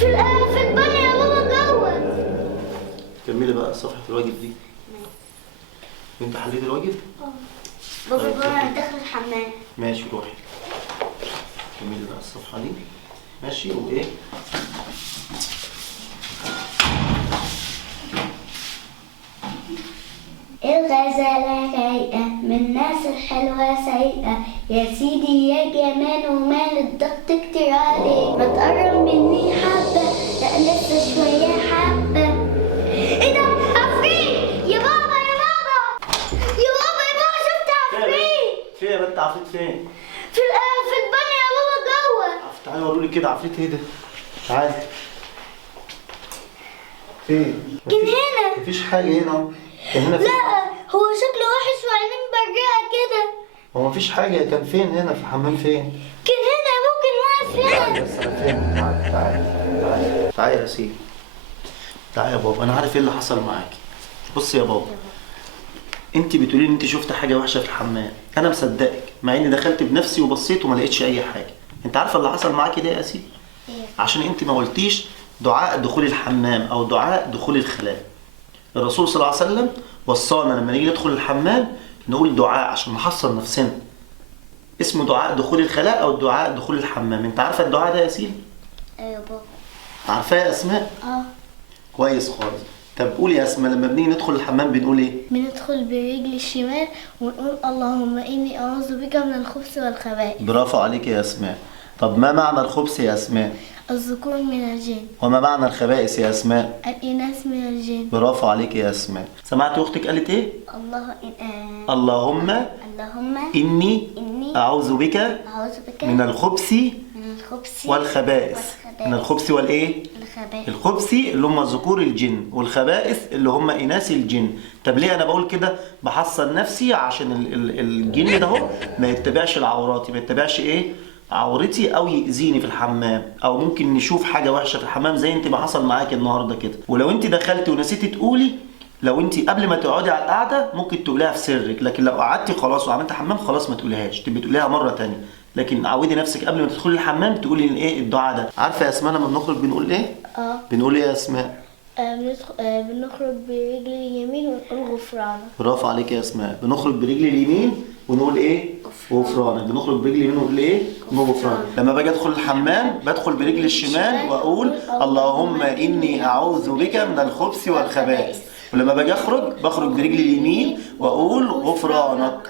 في البانيو يا بابا جوه. كملي بقى صفحة الواجب دي. انت حليت الواجب؟ بابا طيب، انا داخل الحمام. ماشي روحي. كملي بقى الصفحة دي. ماشي وايه؟ الغزالة رايقة من الناس الحلوة سايقة، يا سيدي يا جمال ومال الضغط كتير عليك، ما تقرب مني حبة لا لسه شوية حبة. ايه ده؟ عفريت يا بابا يا بابا يا بابا يا بابا شفت عفريت. فين يا بنت عفريت فين؟ في البانيو يا بابا جوه. تعالي ورولي كده عفريت ايه ده؟ تعالي. فين؟ كان هنا. مفيش حاجة هنا. كان هنا فين؟ لا هو شكله وحش وعينين برقة كده. هو مفيش حاجة، كان فين هنا في الحمام فين؟ كان هنا ممكن واقف هنا. بس انا فين؟ تعالي تعالي تعالي يا ياسين. تعالي يا بابا، انا عارف ايه اللي حصل معاكي. بصي يا بابا، انت بتقولي ان انت شفت حاجة وحشة في الحمام، انا مصدقك مع اني دخلت بنفسي وبصيت وما لقيتش اي حاجة. انت عارفة اللي حصل معاكي ده يا ياسين؟ عشان انت ما قلتيش دعاء دخول الحمام او دعاء دخول الخلاء. الرسول صلى الله عليه وسلم وصانا لما نيجي ندخل الحمام نقول دعاء عشان نحصن نفسنا، اسمه دعاء دخول الخلاء او دعاء دخول الحمام. انت عارفه الدعاء ده يا ياسين؟ ايوه بابا. عارفاه يا اسماء؟ كويس خالص. طب قولي يا اسماء، لما بنيجي ندخل الحمام بنقول ايه؟ بندخل برجل الشمال ونقول اللهم اني اعوذ بك من الخبث والخبائث. برافو عليك يا اسماء. طب ما معنى الخبث يا اسماء؟ الذكور من الجن. وما معنى الخبائث يا اسماء؟ الاناث من الجن. برافو عليك يا اسماء. سمعت اختك قالت ايه؟ اللهم اني اعوذ بك اعوذ بك من الخبث من الخبث والخبائث. من الخبث والايه؟ الخبث اللي هم ذكور الجن، والخبائث اللي هم اناث الجن. طب ليه انا بقول كده؟ بحصن نفسي عشان الجن ده هو ما يتبعش العوراتي، ما يتبعش ايه؟ عورتي او يأذيني في الحمام، او ممكن نشوف حاجه وحشه في الحمام زي انت ما حصل معاكي النهارده كده. ولو انت دخلتي ونسيتي تقولي، لو انت قبل ما تقعدي على القعده ممكن تقوليها في سرك، لكن لو قعدتي خلاص وعملت حمام خلاص ما تقوليهاش، تبقي تقوليها مره ثانيه. لكن عودي نفسك قبل ما تدخلي الحمام تقولي ايه الدعاء ده. عارفه يا اسماء لما بنخرج بنقول ايه؟ بنقول ايه يا اسماء؟ بنخرج برجل اليمين ونقول غفرانك. برافو عليك يا اسماء. بنخرج برجل اليمين ونقول ايه؟ غفرانك. بنخرج برجل اليمين ونقول ايه؟ نقول غفرانك. لما باجي ادخل الحمام بدخل برجل الشمال واقول اللهم اني اعوذ بك من الخبث والخبائث. ولما باجي اخرج بخرج برجل اليمين واقول غفرانك.